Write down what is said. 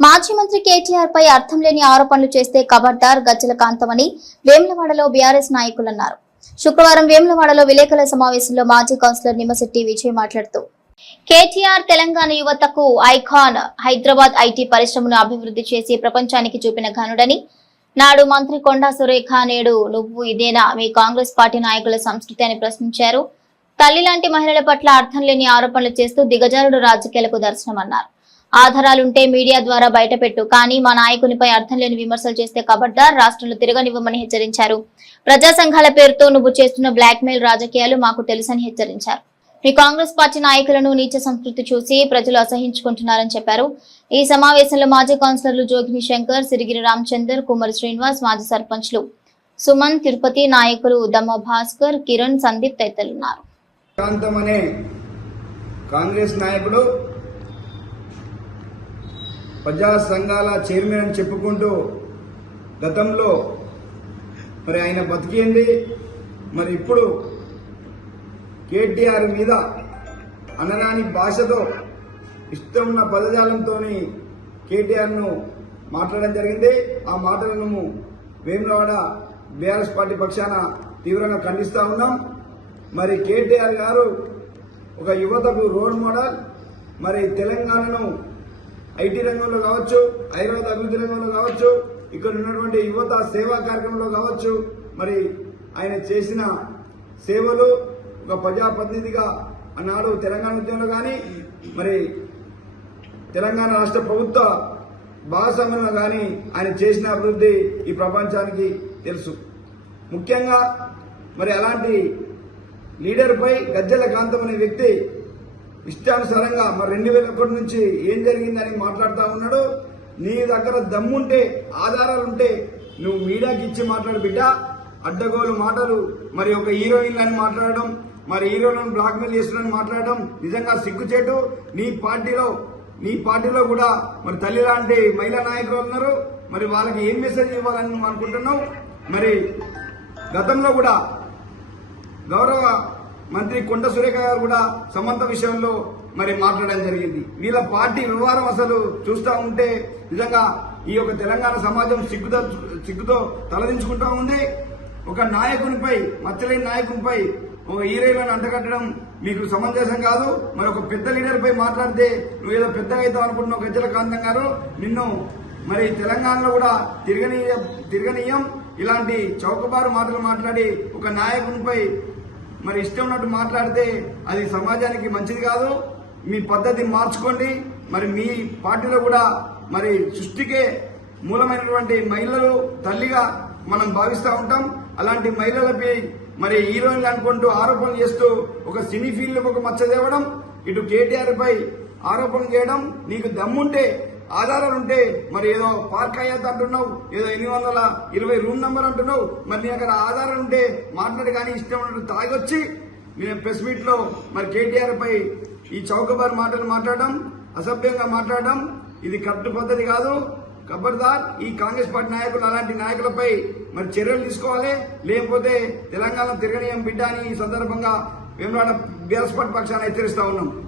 మాజీ మంత్రి కేటీఆర్ పై అర్థం లేని ఆరోపణలు చేస్తే కబడ్దార్ గజ్జల కాంతమని వేములవాడలో బీఆర్ఎస్ నాయకులు అన్నారు. శుక్రవారం వేములవాడలో విలేకరుల సమావేశంలో మాజీ కౌన్సిలర్ నిమ్మశెట్టి విజయ్ మాట్లాడుతూ కేటీఆర్ తెలంగాణ యువతకు ఐకాన్ హైదరాబాద్ ఐటీ పరిశ్రమను అభివృద్ధి చేసి ప్రపంచానికి చూపిన ఘనుడని నాడు మంత్రి కొండా సురేఖ నేడు నువ్వు ఇదేనా? మీ కాంగ్రెస్ పార్టీ నాయకుల సంస్కృతి అని ప్రశ్నించారు. తల్లి లాంటి మహిళల పట్ల అర్థం లేని ఆరోపణలు చేస్తూ దిగజారుడు రాజకీయాలకు దర్శనమన్నారు. ఆధారాలుంటే మీడియా ద్వారా బయటపెట్టు. కానీ మా నాయకునిపై అర్థం లేని విమర్శలు చేస్తే కబడ్దార్ రాష్ట్రంలో తిరగనివ్వమని హెచ్చరించారు. ప్రజా సంఘాల పేరుతో నువ్వు చేస్తున్న బ్లాక్ మెయిల్ రాజకీయాలు మాకు తెలుసని హెచ్చరించారు. మీ కాంగ్రెస్ పార్టీ నాయకులను నీచ సంస్కృతి చూసి ప్రజలు అసహించుకుంటున్నారని చెప్పారు. ఈ సమావేశంలో మాజీ కౌన్సిలర్లు జోగిని శంకర్ సిరిగిరి రామచందర్ కుమారి శ్రీనివాస్ మాజీ సర్పంచ్లు సుమన్ తిరుపతి నాయకులు దమ్మ భాస్కర్ కిరణ్ సందీప్ తదితరులున్నారు. కాంగ్రెస్ నాయకుడు ప్రజా సంఘాల చైర్మన్ అని చెప్పుకుంటూ గతంలో మరి ఆయన బతికింది? మరి ఇప్పుడు కేటీఆర్ మీద అనరాని భాషతో ఇష్టం ఉన్న పదజాలంతో కేటీఆర్ను మాట్లాడడం జరిగింది. ఆ మాటలను వేములవాడ బీఆర్ఎస్ పార్టీ పక్షాన తీవ్రంగా ఖండిస్తూ ఉన్నాం. మరి కేటీఆర్ గారు ఒక యువతకు రోల్ మోడల్ మరి తెలంగాణను ఐటీ రంగంలో కావచ్చు హైదరాబాద్ అభివృద్ధి రంగంలో కావచ్చు ఇక్కడ ఉన్నటువంటి యువత సేవా కార్యక్రమంలో కావచ్చు మరి ఆయన చేసిన సేవలు ఒక ప్రజాప్రతినిధిగా ఆనాడు తెలంగాణ ఉద్యమంలో కానీ మరి తెలంగాణ రాష్ట్ర ప్రభుత్వ భాగస్వామ్యంలో కానీ ఆయన చేసిన అభివృద్ధి ఈ ప్రపంచానికి తెలుసు. ముఖ్యంగా మరి అలాంటి లీడర్పై గజ్జల కాంతం అనే వ్యక్తి ఇష్టానుసారంగా మరి రెండు వేల ఒకటి నుంచి ఏం జరిగిందని మాట్లాడుతూ ఉన్నాడు. నీ దగ్గర దమ్ముంటే ఆధారాలుంటే నువ్వు మీడియాకి ఇచ్చి మాట్లాడు బిడ్డ. అడ్డగోలు మాటలు మరి ఒక హీరోయిన్ అని మాట్లాడడం మరి హీరోలను బ్లాక్మెయిల్ చేస్తున్నారని మాట్లాడడం నిజంగా సిగ్గుచేటు. నీ పార్టీలో నీ పార్టీలో కూడా మరి తల్లి లాంటి మహిళా నాయకులు ఉన్నారు. మరి వాళ్ళకి ఏం మెసేజ్ ఇవ్వాలని నువ్వు అనుకుంటున్నావు? మరి గతంలో కూడా గౌరవ మంత్రి కొండ సురేఖ గారు కూడా సమంత విషయంలో మరి మాట్లాడడం జరిగింది. వీళ్ళ పార్టీ వ్యవహారం అసలు చూస్తూ ఉంటే నిజంగా ఈ యొక్క తెలంగాణ సమాజం సిగ్గుతో సిగ్గుతో తలదించుకుంటూ ఉంది. ఒక నాయకునిపై మచ్చలేని నాయకునిపై ఒక హీరోయిన్లను అంటగట్టడం మీకు సమంజసం కాదు. మరి ఒక పెద్ద లీడర్ పై మాట్లాడితే నువ్వు ఏదో పెద్దగా అవుతావు అనుకుంటున్నావు గజ్జల కాంతం గారు. నిన్ను మరి తెలంగాణలో కూడా తిరగనీయ తిరగనీయం. ఇలాంటి చౌకబారు మాటలు మాట్లాడి ఒక నాయకునిపై మరి ఇష్టం ఉన్నట్టు మాట్లాడితే అది సమాజానికి మంచిది కాదు. మీ పద్ధతి మార్చుకోండి. మరి మీ పార్టీలో కూడా మరి సృష్టికే మూలమైనటువంటి మహిళలు తల్లిగా మనం భావిస్తూ ఉంటాం. అలాంటి మహిళలపై మరి హీరోయిన్లు అనుకుంటూ ఆరోపణలు చేస్తూ ఒక సినీ ఫీల్డ్ ఒక మచ్చ తేవడం ఇటు కేటీఆర్ పై ఆరోపణలు చేయడం నీకు దమ్ముంటే ఆధారాలు ఉంటే మరి ఏదో పార్క్ అయ్యేది అంటున్నావు ఏదో ఎనిమిది వందల ఇరవై రూమ్ నెంబర్ అంటున్నావు మరి నీ అక్కడ ఆధారాలు ఉంటే మాట్లాడి కానీ ఇష్టం ఉన్నట్టు తాగొచ్చి నేను ప్రెస్ మీట్లో మరి కేటీఆర్ పై ఈ చౌకబార్ మాటలు మాట్లాడడం అసభ్యంగా మాట్లాడడం ఇది కరెక్ట్ పద్ధతి కాదు. ఖబర్దార్ ఈ కాంగ్రెస్ పార్టీ నాయకులు అలాంటి నాయకులపై మరి చర్యలు తీసుకోవాలి. లేకపోతే తెలంగాణ తిరగనీయం బిడ్డ అని ఈ సందర్భంగా వేమరాడ బీఆర్ఎస్ పార్టీ పక్షాన హెచ్చరిస్తా ఉన్నాం.